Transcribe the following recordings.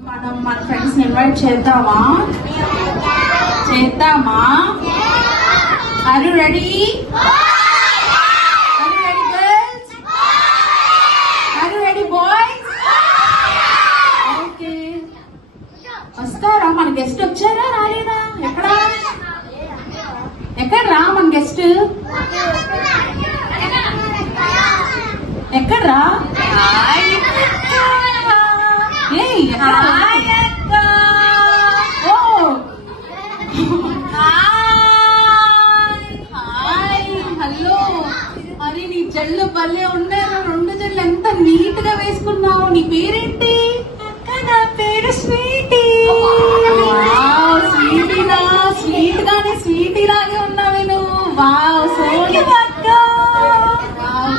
మనం మన friends invite చేద్దామా? Are you ready? Are you ready girls? Are you ready boys? Okay, వస్తారా? మన గెస్ట్ వచ్చారా రాలేదా? ఎక్కడ్రా మన గెస్ట్? ఎక్కడ్రా? హలో, మరి నీ జల్లు భలే ఉన్నారు. 2 జల్లు ఎంత నీట్ గా వేసుకున్నావు. నీ పేరేంటి? నా పేరు స్వీటీ. స్వీటీనా? స్వీట్ గానే స్వీటీ లాగే ఉన్నావే నువ్వు. వావ్, సోని.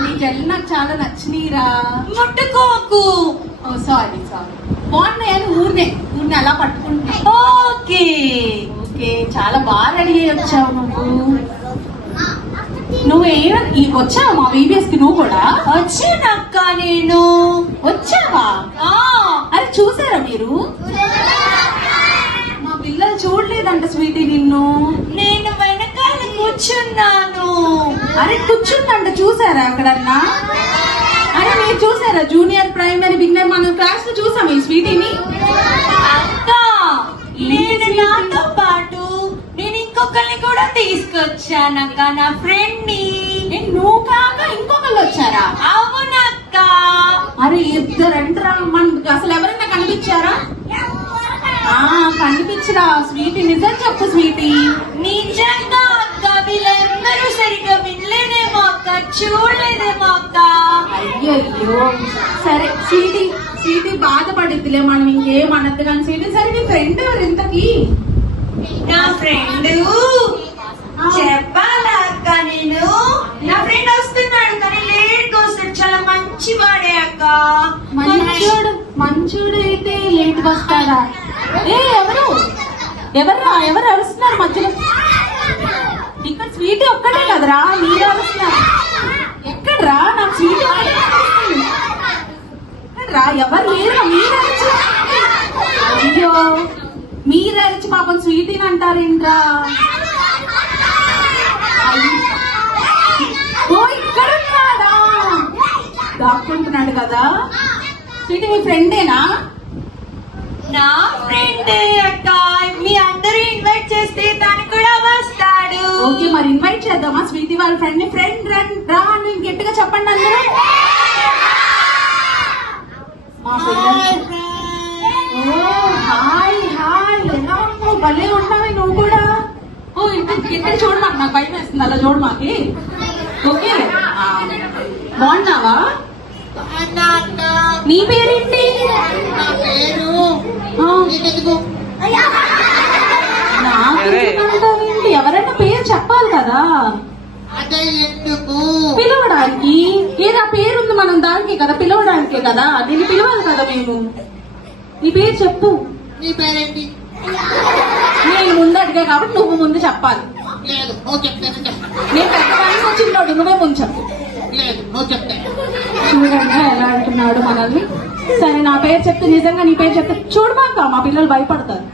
నీ జల్లు నాకు చాలా నచ్చినీరా. ముట్టుకోకు. సారీ బాగున్నాయని ఊరినే అలా పట్టుకుంటా. ఓకే ఓకే, చాలా బాగా రెడీ అయ్యి వచ్చావు నువ్వేం వచ్చావా మా బీబీఎస్ కి? నువ్వు కూడా వచ్చానక్క. నేను వచ్చావా? అది చూసారా మీరు? మా పిల్లలు చూడలేదంట స్వీటీ నిన్ను. నేను వెనకాల కూర్చున్నాను. అరే కూర్చుందంట, చూసారా అక్కడన్నా? అరే మీరు చూసారా? జూనియర్, ప్రైమరీ, బిగినర్ మన క్లాస్ లో చూసాం ఈ స్వీటీని. అక్క, నేను నాతో పాటు నేను ఇంకొకరిని కూడా తీసుకొచ్చానక్క, నా ఫ్రెండ్ ని. నువ్వు కాక ఇంకొకళ్ళు వచ్చారా? అవునక్క. అరే ఇద్దరంటరా? మనకు అసలు ఎవరైనా కనిపించారా? కనిపించరా స్వీటీ? నిజం చెప్పు స్వీటీ. నిజంగా అక్క, వీళ్ళందరూ సరిగ్గా వినలేదేమో అక్క, చూడలేదేమో అక్క. అయ్యయ్యో, సరే స్వీటీ బాధపడిద్దిలే, మనం ఇంకేమనద్దు కానీ. స్వీటీ, సరే నీ ఫ్రెండ్ ఎవరు ఇంతకి? నా ఫ్రెండ్ చెప్పాలా అక్క? నేను నా ఫ్రెండ్ వస్తున్నాడు కానీ లేట్ వస్తాడు. చాలా మంచివాడే అక్క. మంచోడు అయితే లేట్ వస్తాడా? ఎవరు అరుస్తున్నారు మధ్యలో? ఇక్కడ స్వీటీ ఒక్కటే కదరా, మీరు అరుస్తున్నారు. ఎక్కడ్రా? నాకు స్వీటీ ఎక్కడ్రా? ఎవరు లేరు. మీరు అరచు. అయ్యో, మీరు అరచి పాపం స్వీటీని అంటారేంట్రా? ఓ, ఇక్కడ ఉన్నాడా? దాక్కుంటున్నాడు కదా. స్వీటీ మీ ఫ్రెండేనా? నా ఫ్రెండే అక్క. మీ అందరూ ఇన్వైట్ చేస్తే తను కూడా వస్తాడు. ఓకే, మరి ఇన్వైట్ చేద్దామా స్వీటీ వాళ్ళ ఫ్రెండ్ ని? ఫ్రెండ్ రా అని గట్టిగా చెప్పండి అందరూ. మా పిల్లలు. హాయ్ ఎలా ఉన్నావు? భలే ఉన్నావే నువ్వు కూడా. ఓ ఇక్కడ చూడు, నాకు భయం వేస్తుంది. అలా చూడు మాకి. ఓకే, బాగున్నావా? నీ పేరేంటి? నా పేరు నాకేంటి? ఎవరైనా పేరు చెప్పాలి కదా. అదే ఎందుకు పిలవడానికి. ఏదా పేరుంది మనం దానికి కదా, పిలవడానికే కదా. దీన్ని పిలవాలి కదా మేము. నీ పేరు చెప్పు. నీ పేరేంటి? నేను ముందు అడిగా కాబట్టి నువ్వు ముందు చెప్పాలి. లేదు, నువ్వు చెప్తేనే చెప్తాను. నేను పెద్దవాడిని వచ్చిండోడు, నువ్వే ముందు చెప్పు. లేదు, నువ్వు చెప్తే. చూడండి ఎలా అంటున్నాడు మనల్ని. సరే, నా పేరు చెప్తే, నిజంగా నీ పేరు చెప్తే చూడమాక మా పిల్లలు భయపడతారు.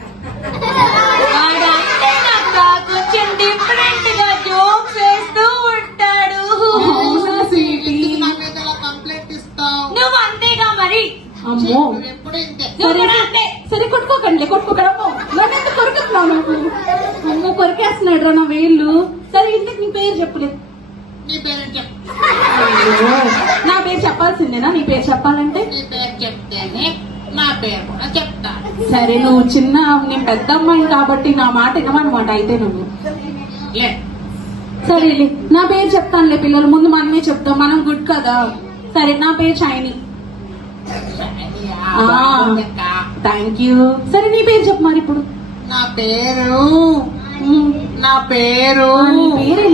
కొంచెం డిఫరెంట్ గా జోక్స్ వేస్తూ ఉంటాడు. కంప్లైంట్ ఇస్తావు. నువ్వు అంతేగా మరి. అమ్మో, ఎప్పుడు ఇంతే. సరే కొట్టుకోకండి. నన్నెంత కొరుకుతున్నావు నాకు? అమ్మో, కొరికేస్తున్నాడు రా నా వేళ్ళు. సరే ఇంటికి నీ పేరు చెప్పలేదు. నీ పేరేంటి చెప్పు. నా పేరు చెప్పాల్సిందేనా? నీ పేరు చెప్పాలంటే నీ పేరు చెప్తేనే నా పేరు కూడా చెప్తాను. సరే, నువ్వు నేను పెద్ద అమ్మాయి కాబట్టి నా మాట వినమన్నమాట. అయితే నువ్వు సరే నా పేరు చెప్తానులే. పిల్లల ముందు మనమే చెప్తాం, మనం గుడ్ కదా. సరే, నా పేరు షైనీ. Thank you. సరే నీ పేరు చెప్పు మరి ఇప్పుడు. నా పేరు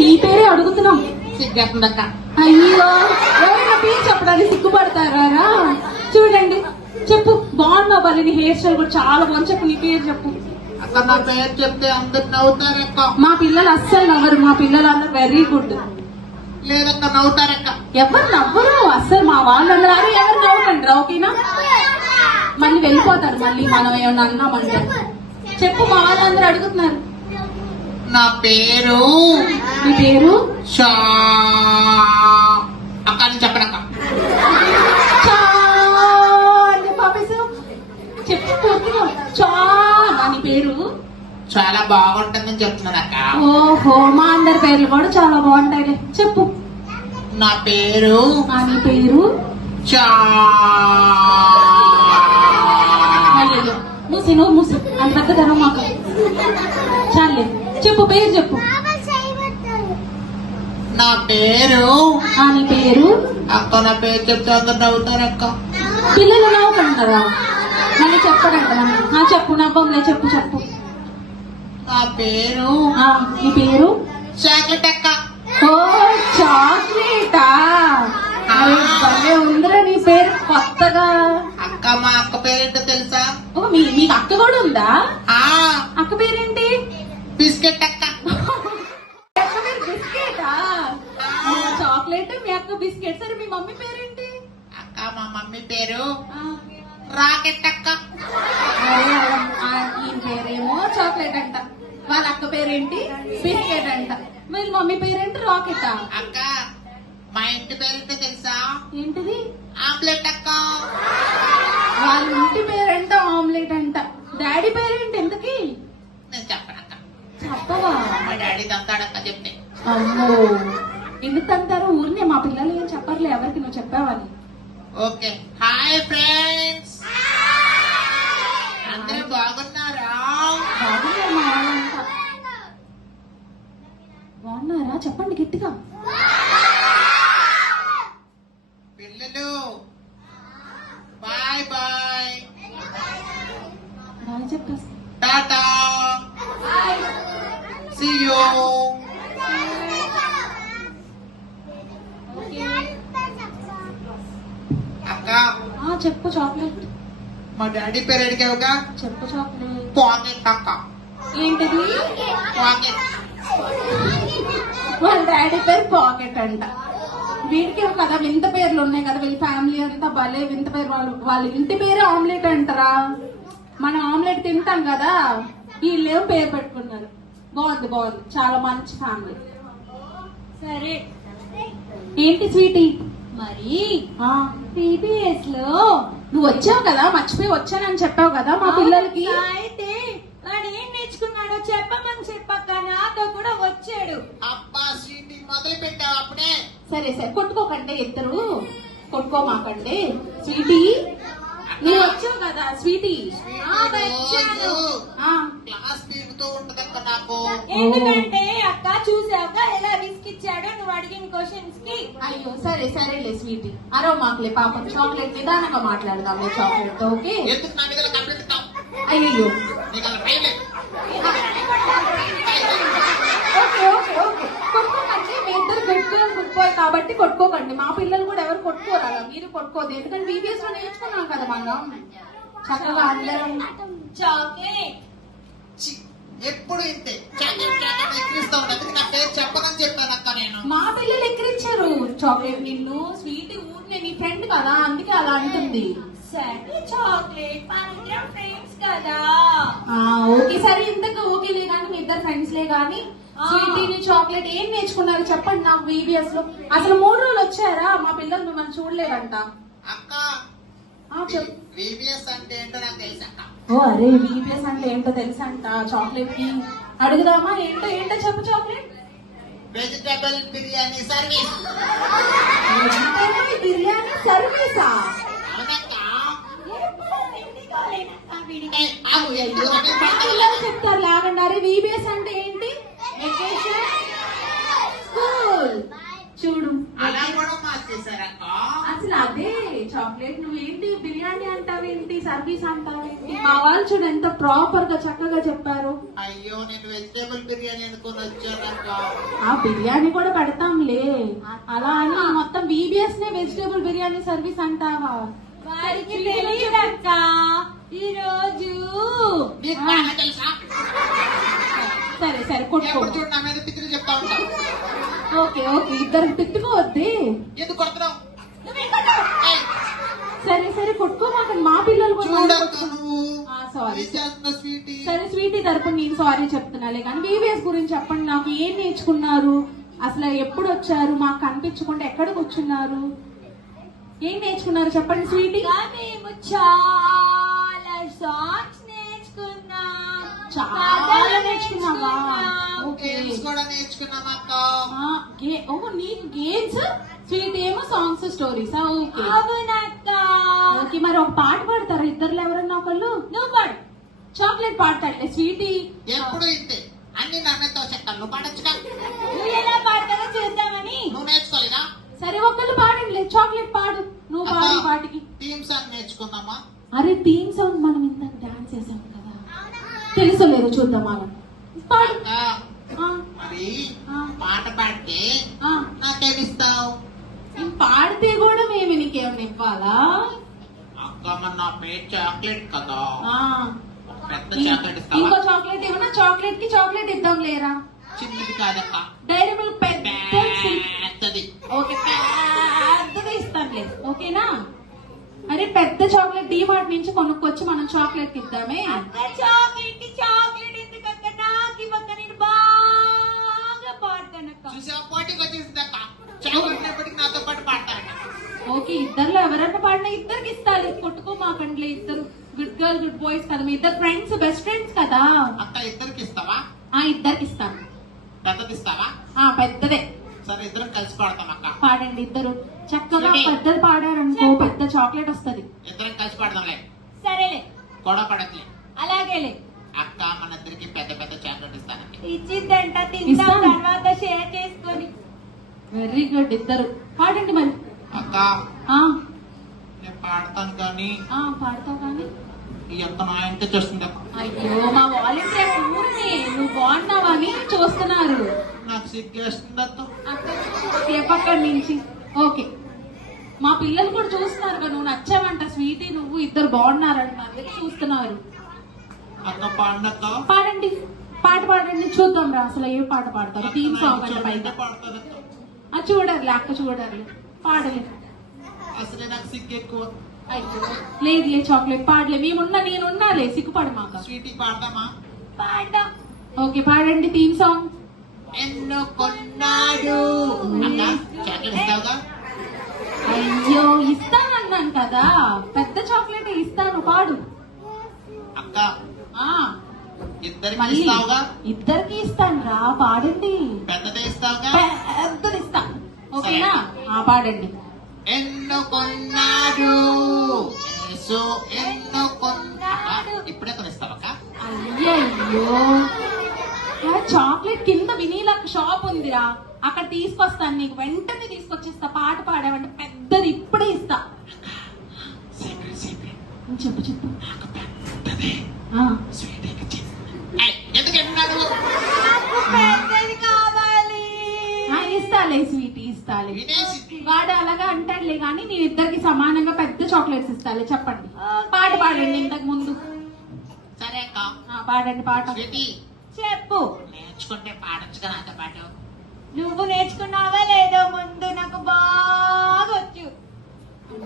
నీ పేరే అడుగుతున్నాం. సిగ్గేస్తుందక్క. అయ్యో, ఎవరైనా పేరు చెప్పడానికి సిగ్గుపడతారా? చూడండి, చెప్పు. బాగున్నావు భలే. నీ హెయిర్ స్టైల్ కూడా చాలా బాగుంది. చెప్పు, నీ పేరు చెప్పు. అక్క, నా పేరు చెప్తే అందరు నవ్వుతారక్క. మా పిల్లలు అస్సలు నవ్వరు. మా పిల్లలు అందరు వెరీ గుడ్. లేదక్క, నవ్వుతారక్క. ఎవరు నవ్వరు అస్సలు. మా వాళ్ళందరూ ఎవరు నవ్వకండి రా, ఓకేనా? మళ్ళీ వెళ్ళిపోతారు మళ్ళీ మనం ఏమన్నా అన్నామంటే. చెప్పు, మా వాళ్ళందరూ అడుగుతున్నారు. నా పేరు నీ పేరు? షా అక్క అని చెప్పనక్క. చా అని పాపేశావు. చెప్పు పూర్తిగా. చా నా నీ పేరు? చాలా బాగుంటుందని చెప్తున్నాను అక్క. ఓహో, మా అందరి పేర్లు కూడా చాలా బాగుంటాయిలే. చెప్పు. నా పేరు ఆ నీ పేరు? చా అయ్యో, మూసి నువ్వు మూసి, అంత పెద్ద ధనం మాకు చాలే. చెప్పు, పేరు చెప్పు. నా పేరు ఆ నీ పేరు? అక్క నా పేరు చెప్తే అందరు నవ్వుతారు అక్క. పిల్లలు నవ్వుకుంటారా? మళ్ళీ చెప్పడంట. చెప్పు, నవ్వంలే, చెప్పు చెప్పు. నా పేరు ఆ నీ పేరు? చాక్లెట్ అక్క. ఓ చాక్లెటా? అరే, భలే ఉందిరా నీ పేరు కొత్తగా. అక్క మా అక్క పేరేంటో తెలుసా? ఓ మీకు అక్క కూడా ఉందా? ఆ అక్క పేరేంటి? బిస్కెట్ అక్క. అక్క పేరు బిస్కెటా? చాక్లెట్, మీ అక్క బిస్కెట్. సరే, మీ మమ్మీ పేరేంటి? అక్క మా మమ్మీ పేరు ఆ, రాకెట్ అక్క. అరే, ఈ పేరేమో చాక్లెట్ అంట, వాళ్ళ అక్క పేరేంటి? బిస్కెట్ అంట. వీళ్ళ మమ్మీ పేరేంటి? రాకెటా? అక్క మా ఇంటి పేరేంటో తెలుసా? ఏంటిది? ఆమ్లెట్ అక్క. వాళ్ళ ఇంటి పేరంట ఆమ్లెట్ అంట. డాడీ పేరేంటి ఎంతకి? నేను చెప్పనక్క. చెప్పవా? మా డాడీ తంతాడక్క చెప్తే. అమ్మో, ఎందుకు అంటారు? ఊరినే మా పిల్లలు ఏం చెప్పర్లే ఎవరికి, నువ్వు చెప్పావని. ఓకే, హాయ్ ఫ్రెండ్స్, అందరూ బాగున్నారా? బాగున్నారు మా వాళ్ళంతా. బాగున్నారా? చెప్పండి గట్టిగా. పిల్లలు బాయ్ బాయ్, బాగా చెప్పేస్తా. Tata, see you. అక్క చెప్పు చాక్లెట్. మా డాడీ పేరు అడిగావుగా? చెప్పు చాక్లెట్. పాకెట్ అక్క. ఏంటిది? పాకెట్. వాళ్ళ డాడీ పేరు పాకెట్ అంట. వీడికి కదా వింత పేర్లు ఉన్నాయి కదా, వీళ్ళ ఫ్యామిలీ అంతా భలే వింత పేరు. వాళ్ళ ఇంటి పేరే ఆమ్లెట్ అంటారా? మనం ఆమ్లెట్ తింటాం కదా, వీళ్ళేమో పేరు పెట్టుకున్నారు. బాగుంది బాగుంది, చాలా మంచి ఫ్యామిలీ. సరే, ఏంటి స్వీటీ? మరి ఆ, సిబిఎస్ లో నువ్వు వచ్చావు కదా, మర్చిపోయి వచ్చానని చెప్పావు కదా మా పిల్లలకి. అయితే వాడు ఏం నేర్చుకున్నాడో చెప్పమని చెప్పక్క నాతో కూడా వచ్చాడు. అబ్బా సీటీ మొదలు పెట్టావు అప్పుడే. సరే సరే, కొట్టుకోకండి ఇద్దరు, కొట్టుకోమాకండి. స్వీటీ, నువ్వు వచ్చావు కదా స్వీటీ. వచ్చాను. ఆ, క్లాస్ పీకుతూ ఉంటదక్క నాకు. ఎందుకంటే అక్క చూసాక ఎలా విసికిచ్చాడో నువ్వు అడిగిన క్వశ్చన్స్ కి. అయ్యో సరే సరేలే స్వీటీ, అరో మాకులే పాపం. చాక్లెట్ నిదానంగా మాట్లాడదాం చాక్లెట్ తో. ఓకే? ఎందుకు నా మీద కంప్లైంట్ ఇస్తావు? అయ్యో, నీకు అలా భయం లేదు. ఓకే ఓకే ఓకే, కొట్టుకోకండి. మీ ఇద్దరు గుడ్ బాయ్ కాబట్టి కొట్టుకోకండి. మా పిల్లలు కూడా ఎవరు కొట్టుకోరు, అలా మీరు కొట్టుకోదు. ఎందుకంటే బీబీఎస్ లో నేర్చుకున్నాం కదా మనం చక్కగా అందరం. చాక్లెట్ ఛీ, ఎప్పుడు ఇంతే చాకెట్ చాకెట్ ఎక్కిరిస్తా ఉంటా. అందుకే నా పేరు చెప్పనని చెప్పాను అక్క నేను. మా పిల్లలు ఎక్కిరిచ్చారు చాక్లెట్ నిన్ను. స్వీట్ ఊరినే నీ ఫ్రెండ్ కదా, అందుకే అలా అంటుంది. సరే చాక్లెట్, మనిద్దరం ఫ్రెండ్స్ కదా. ఆ, ఓకే సరే, ఇంతకు ఓకేలే కానీ మీ ఇద్దరు ఫ్రెండ్స్లే కానీ. స్వీటీని చాక్లెట్ ఏం నేర్చుకున్నారు చెప్పండి నాకు. బీబీఎస్ లో అసలు 3 రోజులు వచ్చారా? మా పిల్లలు మిమ్మల్ని చూడలేదంట. అక్క చెప్పు. విబిఎస్ అంటే ఏంటో నాకు తెలుసు అక్క. ఓ అరే, బీబీఎస్ అంటే ఏంటో తెలుసంట చాక్లెట్ కి. అడుగుదామా? ఏంటో ఏంటో చెప్పు chocolate. Vegetable biryani service. Biryani సర్వీసా? అవునక్క. వీడికి ఆగు, ఎందుకు నాకు మా పడతావు? పిల్లలు చెప్తారు లాగండి. అరే బీబీఎస్ అంటే ఏంటి? Vacation school. చూడు, అలా కూడా మార్చేశారక్క. అసలు అదే చాక్లెట్. నువ్వేంటి బిర్యానీ అంటావేంటి, సర్వీస్ అంటావేంటి? మా వాళ్ళు చూడు ఎంత ప్రాపర్ గా చక్కగా చెప్పారు. అయ్యో, నేను వెజిటేబుల్ బిర్యానీ అనుకుని వచ్చానక్క. ఆ బిర్యానీ కూడా పెడతాంలే, అలా అని మొత్తం బీబీఎస్ నే వెజిటేబుల్ బిర్యానీ సర్వీస్ అంటావా? వాడికి తెలియదక్క. ఈ రోజు నీకు బాగా తెలుసా? సరే సరే, కొట్టుకో. ఎప్పుడు చూడు నా మీద తిరిగి చెప్తా ఉంటావు. ఓకే ఓకే, ఇద్దరు తిట్టుకోవద్దే. ఎందుకు కొడుతున్నావు? సరే సరే, కొట్టుకోమాకండి, మా పిల్లలు కూడా నన్ను చూడక్క కొట్టుకో- నువ్వు ఆ, సారీ. ఏం చేస్తున్నావు స్వీటీ? సరే స్వీటీ తరపున నేను సారీ చెప్తున్నాలే కానీ బీబీఎస్ గురించి చెప్పండి, నాకు ఏం నేర్చుకున్నారు, అసలు ఎప్పుడు వచ్చారు, మాకు కనిపించకుండా ఎక్కడ కూర్చున్నారు, ఏం నేర్చుకున్నారు చెప్పండి స్వీటీ. ఇంకా మేము చాలా సాంగ్స్ నేర్చుకున్నాం, చాలా కథలు నేర్చుకున్నావా? నేర్చుకున్నాం. ఓకే. గేమ్స్ కూడా నేర్చుకున్నాం అక్క. ఓ నీకు గేమ్స్, స్వీట్ ఏమో సాంగ్స్ స్టోరీసా? ఓకే అవునక్క. ఓకే, మరి ఒక పాట పాడతారా ఇద్దరు ఎవరన్నా ఒకళ్ళు? నువ్వు పాడు. చాక్లెట్ పాడతాడులే స్వీటీ. ఎప్పుడు ఇంతే అన్ని నన్నతో చెప్తాను. నువ్వు పాడొచ్చుగా. నువ్వు ఎలా పాడతావో చూద్దామని. నువ్వు నేర్చుకోలేదా? సరే ఒకళ్ళు పాడండి, చాక్లెట్ పాడు, నువ్వు పాడు పాటికి. టీమ్ సాంగ్ నేర్చుకుందామా? అరే థీమ్ సాంగ్ మనం ఇందాక డాన్స్ చేసాం కదా, తెలుసో లేదో చూద్దాం అలా పాడు. అక్క ఆ, మరి ఆ. పాట పాడితే ఆ. నాకేమిస్తావు? నేను పాడితే కూడా మేము నీకేమన్నా ఇవ్వాలా? అక్క మరి నా పేరు చాక్లెట్ కదా, ఆ. ఒక పెద్ద చాక్లెట్ ఇస్తావా? ఇంకో చాక్లెట్ ఏమన్నా? చాక్లెట్ కి చాక్లెట్ ఇద్దాం లేరా? చిన్నది కాదక్క, డైరీ మిల్క్ పెద్ద. పెద్దది. ఓకే పెద్దగా ఇస్తానులే, ఓకేనా? అరే పెద్ద చాక్లెట్ డీమార్ట్ నుంచి కొనుక్కొచ్చి మనం చాక్లెట్ ఇద్దామే. అక్క చాక్లెట్ ఎందుకక్క? నాకు ఇవ్వక, నేను బాగా పాడతానక్క. చూసా పోటీకి వచ్చేసింది అక్క. చాక్లెట్ ఎప్పటికి నాతో పాటు పాడతారట. ఓకే ఇద్దరులో ఎవరైనా పాడినా ఇద్దరికి ఇస్తాను, కొట్టుకోమాకండి, ఇద్దరు గుడ్ గర్ల్ గుడ్ బాయ్స్ కదా, మీ ఇద్దరు ఫ్రెండ్స్, బెస్ట్ ఫ్రెండ్స్ కదా. అక్క ఇద్దరికి ఇస్తావా? ఆ ఇద్దరికి ఇస్తాను. పెద్దది ఇస్తావా? ఆ పెద్దదే. సరే ఇద్దరం కలిసి పాడతాం అక్క. పాడండి ఇద్దరు చక్కగా. సరే. పెద్దది పాడారనుకో పెద్ద చాక్లెట్ వస్తది. ఇద్దరం కలిసి పాడదాంలే, సరేలే, గొడవ పడట్లే. అలాగేలే. అక్క మన ఇద్దరికి పెద్ద పెద్ద చాక్లెట్ ఇస్తానండి. ఇచ్చిందంట, తిందాం ఇస్తాను. తర్వాత షేర్ చేసుకొని. వెరీ గుడ్, ఇద్దరు పాడండి మరి. అక్క ఆ నేను పాడతాను కానీ ఆ పాడతావు కానీ. ఈ ఎంత మా ఇంటికి చూస్తుంది అక్క. అయ్యో మా వాలంటీర్స్ ఊరిని నువ్వు బాగున్నావని చూస్తున్నారు. నాకు సిగ్గేస్తుంది అక్క. పక్కడి నుంచి. ఓకే మా పిల్లలు కూడా చూస్తున్నారు కదా, నువ్వు నచ్చావంట స్వీటీ, నువ్వు ఇద్దరు బాగున్నారంట, అందుకే చూస్తున్నారు. అక్క పాడినక్క. పాడండి, పాట పాడండి చూద్దాం రా అసలు ఏ పాట పాడతారు. థీమ్ సాంగ్ అంటే పైగా పాడతాను అక్క. చూడర్లే అక్క చూడర్లే, పాడలే. అసలే నాకు సిగ్గు ఎక్కువ. అయ్యో లేదులే చాక్లెట్ పాడలే, మేమున్నా నేనున్నాలే, సిగ్గుపడు మాక. స్వీటీ పాడదామా? పాడదాం. ఓకే పాడండి థీమ్ సాంగ్. ఎన్నో కొన్నాడు. అక్క చాక్లెట్ ఇస్తావుగా? అయ్యో ఇస్తానన్నాను కదా, పెద్ద చాక్లెట్ ఇస్తాను, పాడు. అక్క ఆ ఇద్దరికి మళ్ళీ ఇస్తావుగా? ఇద్దరికి ఇస్తాను రా, పాడండి. పెద్దదే ఇస్తావుగా? పెద్దది ఇస్తా, ఓకేనా? ఆ పాడండి. ఎన్నో కొన్నాడు యేసు ఎన్నో కొన్నాడు. ఇప్పుడే కొనిస్తావక్క? అయ్యయ్యో చాక్లెట్ కింద వినీలా షాప్ ఉందిరా, అక్కడ తీసుకొస్తాను, నీకు వెంటనే తీసుకొచ్చేస్తా. పాట పాడావంటే పెద్దది ఇప్పుడే ఇస్తా. Secret secret. చెప్పు చెప్పు. నాకు పెద్దదే ఆ, స్వీటీకి చిన్న. ఏయ్, ఎందుకు ఎన్నాడు? నాకు పెద్దది కావాలి. ఆ, ఇస్తాలే స్వీటీ ఇస్తాలే. వినేసింది. వాడు అలాగా అంటాడులే కానీ నేను ఇద్దరికి సమానంగా పెద్ద చాక్లెట్స్ ఇస్తాలే. చెప్పండి ఓకే. పాట పాడండి ఇంతకు ముందు. సరే అక్క. ఆ, పాడండి పాట. స్వీటీ చెప్పు. నేర్చుకుంటే పాడొచ్చుగా నాతో పాటు. నువ్వు నేర్చుకున్నావా లేదో? ముందు నాకు బాగా వచ్చు.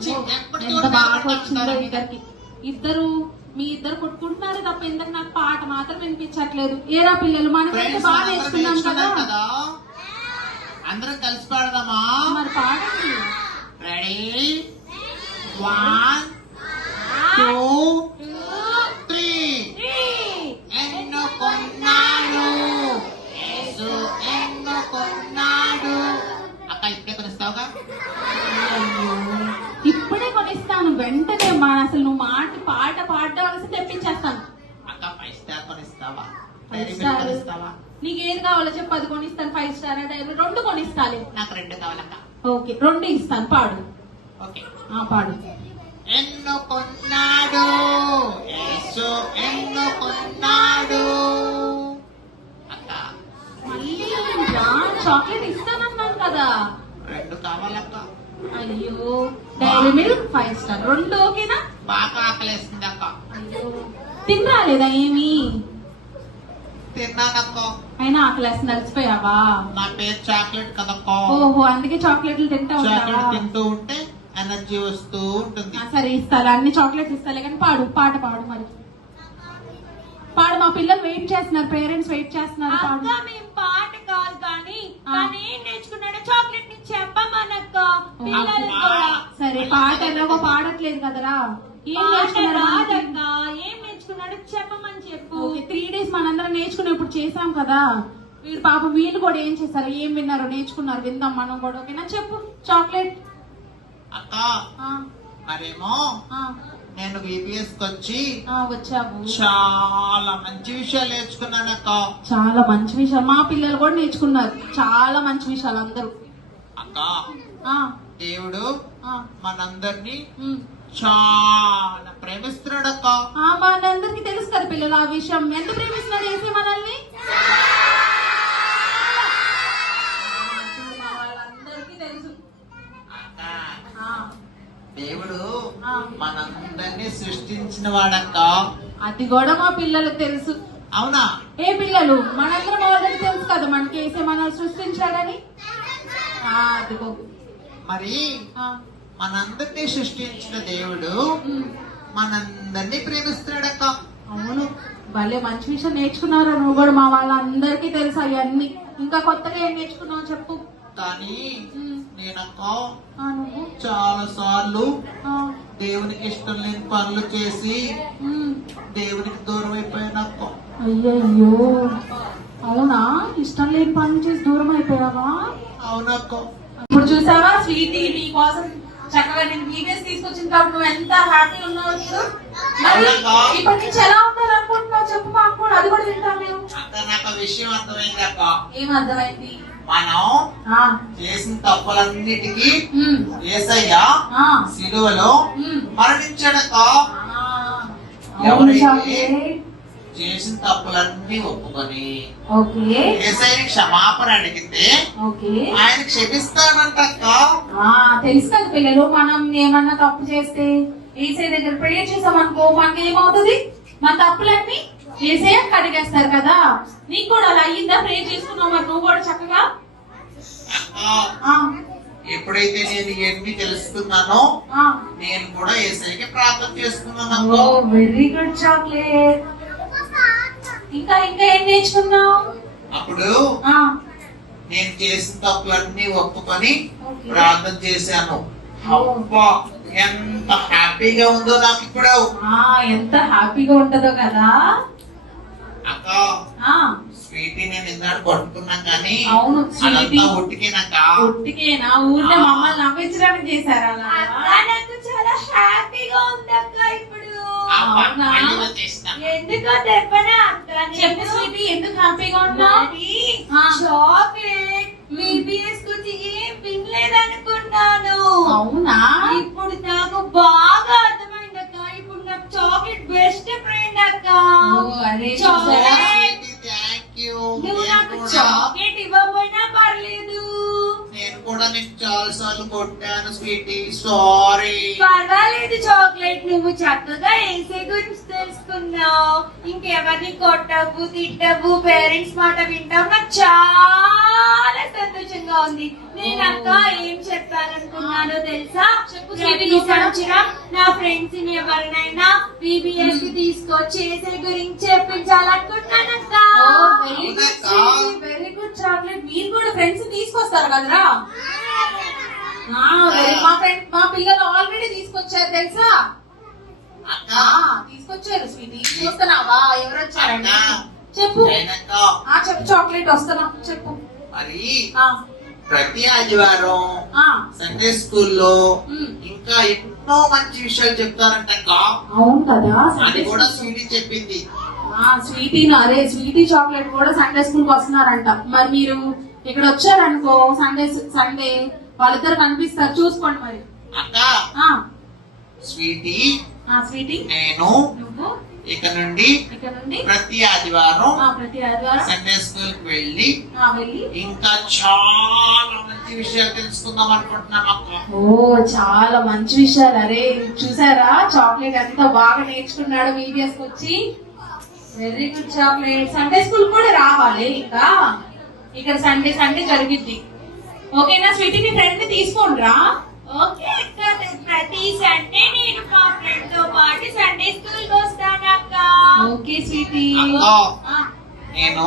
ఛీ, ఎప్పుడు ఎంత చూడు బాగా నిలబడి వచ్చిందో ఉంటారు. ఇద్దరికి. ఇద్దరు మీ ఇద్దరు కొట్టుకుంటున్నారు తప్ప ఇంతకు నాకు పాట మాత్రం వినిపించట్లేదు. ఏరా పిల్లలు మనమైతే ఫ్రెండ్స్ బాగా అందరం నేర్చుకున్నాం కదా, నేర్చుకున్నాం కదా, అందరం కలిసి పాడదామా? మరి పాడండి. రెడీ 1 2 3. ఎన్నో కొన్నాడు యేసు ఎన్నో కొన్నాడు. అక్క ఇప్పుడే కొనిస్తావుగా? అయ్యో, ఇప్పుడే కొనిస్తాను వెంటనే. అసలు నువ్వు పాట పాడడం వలసి తెప్పించేస్తాను. అక్క 5 స్టార్ కొనిస్తావా? 5 డైరీ మిల్క్ స్టార్ కొనిస్తావా? నీకు ఏది కావాలో చెప్పు, అది కొనిస్తాను. 5 స్టార్ డైరీ 2 కొనిస్తాలే. నాకు 2 కావాలక్క. ఓకే 2 ఇస్తాను, పాడు. ఓకే. ఆ పాడు. ఎన్నో కొన్నాడు యేసు ఎన్నో కొన్నాడు. అక్క మళ్ళీ చాక్లెట్ ఇస్తానన్నాను కదా. 2 కావాలక్క. అయ్యో డైరీ మిల్క్ 5 స్టార్ 2 ఓకేనా? బాగా ఆకలేస్తుంది అక్క. అయ్యో తినరాలేదా ఏమి? తిన్నానక్క. అయినా ఆకలేసి నలిసిపోయావా? నా పేరు చాక్లెట్ కదక్క. ఓహో అందుకే చాక్లెట్లు తింటా చాక్లెట్ ఉంటావా? తింటూ ఉంటే ఎనర్జీ వస్తూ ఉంటుంది. సరే ఇస్తాలే, అన్ని చాక్లెట్స్ ఇస్తాలే, కానీ పాడు, పాట పాడు మరి. పాడు, మా పిల్లలు వెయిట్ చేస్తున్నారు, పేరెంట్స్ వెయిట్ చేస్తున్నారు. పాడు. అక్క మేము పాట కాదు కానీ కానీ ఏం నేర్చుకున్నాడో చాక్లెట్ ని చెప్పమనక్క పిల్లలు కూడా. సరే పాట ఎలాగో పాడట్లేదు కదరా, ఏం పాట నేర్చుకున్నారు? రాదక్క, ఏం నేర్చుకున్నాడో చెప్పమని చెప్పు. 3 days మనందరం నేర్చుకుని ఇప్పుడు చేసాం కదా, వీడు పాప వీళ్ళు కూడా ఏం చేస్తారు, ఏం విన్నారో నేర్చుకున్నారు, విందాం మనం కూడా. ఓకేనా, చెప్పు చాక్లెట్. అక్క మరేమో నేను VBS కి వచ్చి వచ్చావు, చాలా మంచి విషయాలు నేర్చుకున్నాను అక్క. చాలా మంచి విషయాలు, మా పిల్లలు కూడా నేర్చుకున్నారు చాలా మంచి విషయాలు అందరూ. అక్క ఆ, దేవుడు ఆ, మనందరినీ ఉమ్. చాలా ప్రేమిస్తున్నాడు అక్క. మనందరికి తెలుసు కదా పిల్లలు ఆ విషయం, ఎంత ప్రేమిస్తున్నాడు వేసి మనల్ని. వాళ్ళందరికీ తెలుసు. అక్క ఆ, దేవుడు ఆ. మనందరినీ సృష్టించిన వాడక్క. అది కూడా మా పిల్లలకు తెలుసు. అవునా? ఏ పిల్లలు? మనందరం ఆల్రెడీ తెలుసు కదా మనకి వేసే మనల్ని సృష్టించాడని. అదిగో మరి ఆ, మనందరినీ సృష్టించిన దేవుడు ఉమ్. మనందరినీ ప్రేమిస్తున్నాడక్క. అవును, భలే మంచి విషయం నేర్చుకున్నారు నువ్వు కూడా, మా వాళ్ళందరికీ తెలుసు అవన్నీ. ఇంకా కొత్తగా ఏం నేర్చుకున్నావు చెప్పు. కానీ ఉమ్. నేనక్క నువ్వు చాలా సార్లు ఆ, దేవునికి ఇష్టం లేని పనులు చేసి ఉమ్. దేవునికి దూరం అయిపోయానక్క. అయ్యయ్యో, అవునా? ఇష్టం లేని పనులు చేసి దూరం అయిపోయావా? అవునక్క. ఇప్పుడు చూసావా స్వీటీ నీ కోసం చక్కగా నేను VBS తీసుకొచ్చిన కాబట్టి నువ్వు ఎంత హ్యాపీ ఉన్నావు ఇప్పుడు. మరి ఇప్పటి నుంచి ఎలా ఉండాలనుకుంటున్నావు చెప్పు, మాకు కూడా అది కూడా వింటాం మేము. అక్క నాకు విషయం అర్థమైంది అక్క. ఏం అర్థమైంది? మనం ఆ, చేసిన తప్పులన్నిటికీ ఉమ్, యేసయ్య ఆ, సిలువలో ఉమ్. మరణించాడక్క. ఆ, అవును ఎవరైతే చాక్లెట్. చేసిన తప్పులన్నీ ఒప్పుకొని ఓకే, యేసయ్యని క్షమాపణ అడిగితే ఓకే. ఆయన క్షమిస్తానంటక్క. తెలుసు కదా పిల్లలు, మనం ఏమన్నా తప్పు చేస్తే ఏసే దగ్గర ప్రేయర్ చేసామనుకో మనకి ఏమవుతుంది, మన తప్పులన్నీ ఏసే కడిగేస్తారు కదా. నీకు కూడా అలా అయ్యిందా? ప్రేయర్ చేసుకున్నావు మరి నువ్వు కూడా చక్కగా. అక్క ఎప్పుడైతే నేను ఇవన్నీ తెలుసుకున్నానో నేను కూడా యేసయ్యకి ప్రార్థన చేసుకున్నాను. Very good chocolate. ఇంకా ఇంకా ఏం నేర్చుకున్నావు? అప్పుడు ఆ, నేను చేసిన తప్పులన్నీ ఒప్పుకొని ఓకే. ప్రార్థన చేశాను. అబ్బా ఎంత హ్యాపీగా ఉందో నాకు ఇప్పుడు. ఎంత హ్యాపీగా ఉంటదో కదా. అక్క ఆ, స్వీటీ నేను ఇందాక కొట్టుకున్నా కానీ అవును, స్వీటీ. అదంతా ఒట్టికేనక్క. ఒట్టికేనా? ఊర్లో మమ్మల్ని నవ్వించడానికి చేశారా అలా? అక్క నాకు చాలా హ్యాపీగా ఉంది అక్క ఇప్పుడు. అబ్బా, అవునా? మళ్ళీ వచ్చేసిన. ఎందుకో చెప్పనా అక్క, చెప్పు స్వీటీ, ఎందుకు హ్యాపీగా ఉన్నావు? చాక్లెట్ VBS గురించి ఏం వినలేదనుకున్నాను. అవునా? ఇప్పుడు నాకు బాగా అర్థమైంది అక్క. ఇప్పుడు నాకు చాక్లెట్ బెస్ట్ ఫ్రెండ్ అక్క. అరే చూసారా? Sweetie, thank you. నువ్వు నాకు చాక్లెట్ ఇవ్వకపోయినా పర్లేదు. నేను కూడా నీకు చాలా సార్లు కొట్టాను స్వీటీ, సారీ. పర్వాలేదు చాక్లెట్, నువ్వు చక్కగా ఏసే గురించి తెలుసుకున్నావు. ఇంకెవరిని కొట్టవు తిట్టవు, పేరెంట్స్ మాట వింటావు. నాకు చాలా సంతోషంగా ఉంది. నేను అక్క ఏం చెప్పాలనుకున్నానో తెలుసా? ప్రతి సంవత్సరం నా ఫ్రెండ్స్ ని ఎవరినైనా VBS కి తీసుకొచ్చి ఏసే గురించి చెప్పించాలనుకుంటున్నాను అక్క. Very good chocolate. మీరు కూడా ఫ్రెండ్స్ తీసుకొస్తారు కదరా? మా పిల్లలు ఆల్రెడీ తీసుకొచ్చారు తెలుసా? అక్క తీసుకొచ్చారు స్వీటీ. చూస్తున్నావా ఎవరు వచ్చారండి? చెప్పు. నేనక్క చెప్పు చాక్లెట్, వస్తున్నా చెప్పు. మరి ఆ, ప్రతి ఆదివారం ఆ, సండే స్కూల్లో ఉమ్. ఇంకా ఎన్నో మంచి విషయాలు చెప్తారంటక్క. అవును కదా. అది కూడా స్వీటీ చెప్పింది. స్వీటీ అదే స్వీటీ చాక్లెట్ కూడా సండే స్కూల్ కి వస్తున్నారంట. మరి మీరు ఇక్కడ వచ్చారనుకో సండే వాళ్ళిద్దరు కనిపిస్తారు, చూసుకోండి మరి. అక్క ఆ, స్వీటీ స్వీటీ నేను నువ్వు ఇక నుండి ఇక్కడ నుండి ప్రతి ఆదివారం ప్రతి ఆదివారం సండే స్కూల్ కి వెళ్ళి వెళ్ళి ఇంకా చాలా మంచి విషయాలు తెలుసుకుందాం అనుకుంటున్నాం అక్క. చాలా మంచి విషయాలు. అరే చూసారా చాక్లెట్ ఎంత బాగా నేర్చుకున్నాడు VBS కి వచ్చి. Very good chocolate. Sunday school కూడా రావాలి ఇంకా. ఇక్కడ సండే జరిగిద్ది. ఓకేనా స్వీటీ? నీ ఫ్రెండ్ ని తీసుకోండి రా. ఓకే అక్క. స్వీటీ అక్క నేను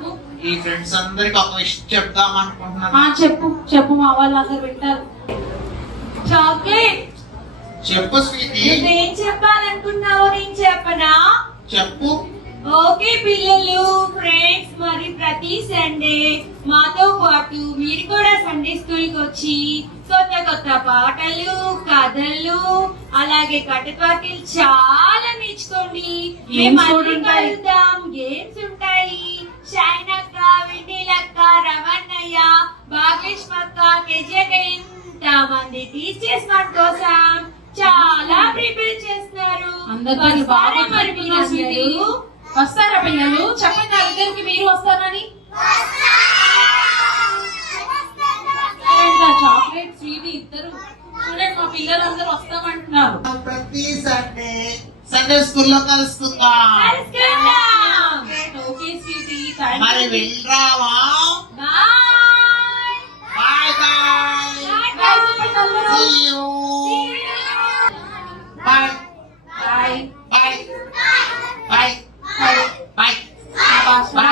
నువ్వు ఈ ఫ్రెండ్స్ అందరికి ఒక విషయం చెప్దాం అనుకుంటున్నాను. చెప్పు చెప్పు మా వాళ్ళందరూ వింటారు. చాక్లెట్ చెప్పు స్వీటీ, నువ్వేం చెప్పాలనుకున్నావో నేను చెప్పనా? చెప్పు. ఓకే పిల్లలు, ఫ్రెండ్స్, మరి ప్రతి సండే మాతో పాటు మీరు కూడా సండే స్కూల్ కి వచ్చి కొత్త కొత్త పాటలు, కథలు, అలాగే కట్టుపాకిలు చాలా నేర్చుకోండి. మేము మళ్ళీ కలుద్దాం. గేమ్స్ ఉంటాయి. షైన్ అక్క, వెన్నెలక్క, రవణయ్య, భాగ్యష్మక్క, కేజీక ఎంత మంది టీచర్స్ మన కోసం చాలా ప్రిపేర్ చేస్తున్నారు. అందరికీ బాగా వస్తారా మరి మీరు అందరూ? వస్తారా పిల్లలు? చెప్పండి ఆ దగ్గరికి మీరు వస్తారని. చాక్లెట్ స్వీట్ ఇద్దరు చూడండి, మా పిల్లలందరూ వస్తామంటున్నారు. ప్రతి సండే సండే స్కూల్లో కలుసుకుందాం. కలుసుకుందాం. ఓకే స్వీటీ, మరి వెళ్ళరావా? Bye. Bye bye. See you. Bye. Bye Bye. Bye. Bye. Bye. Bye.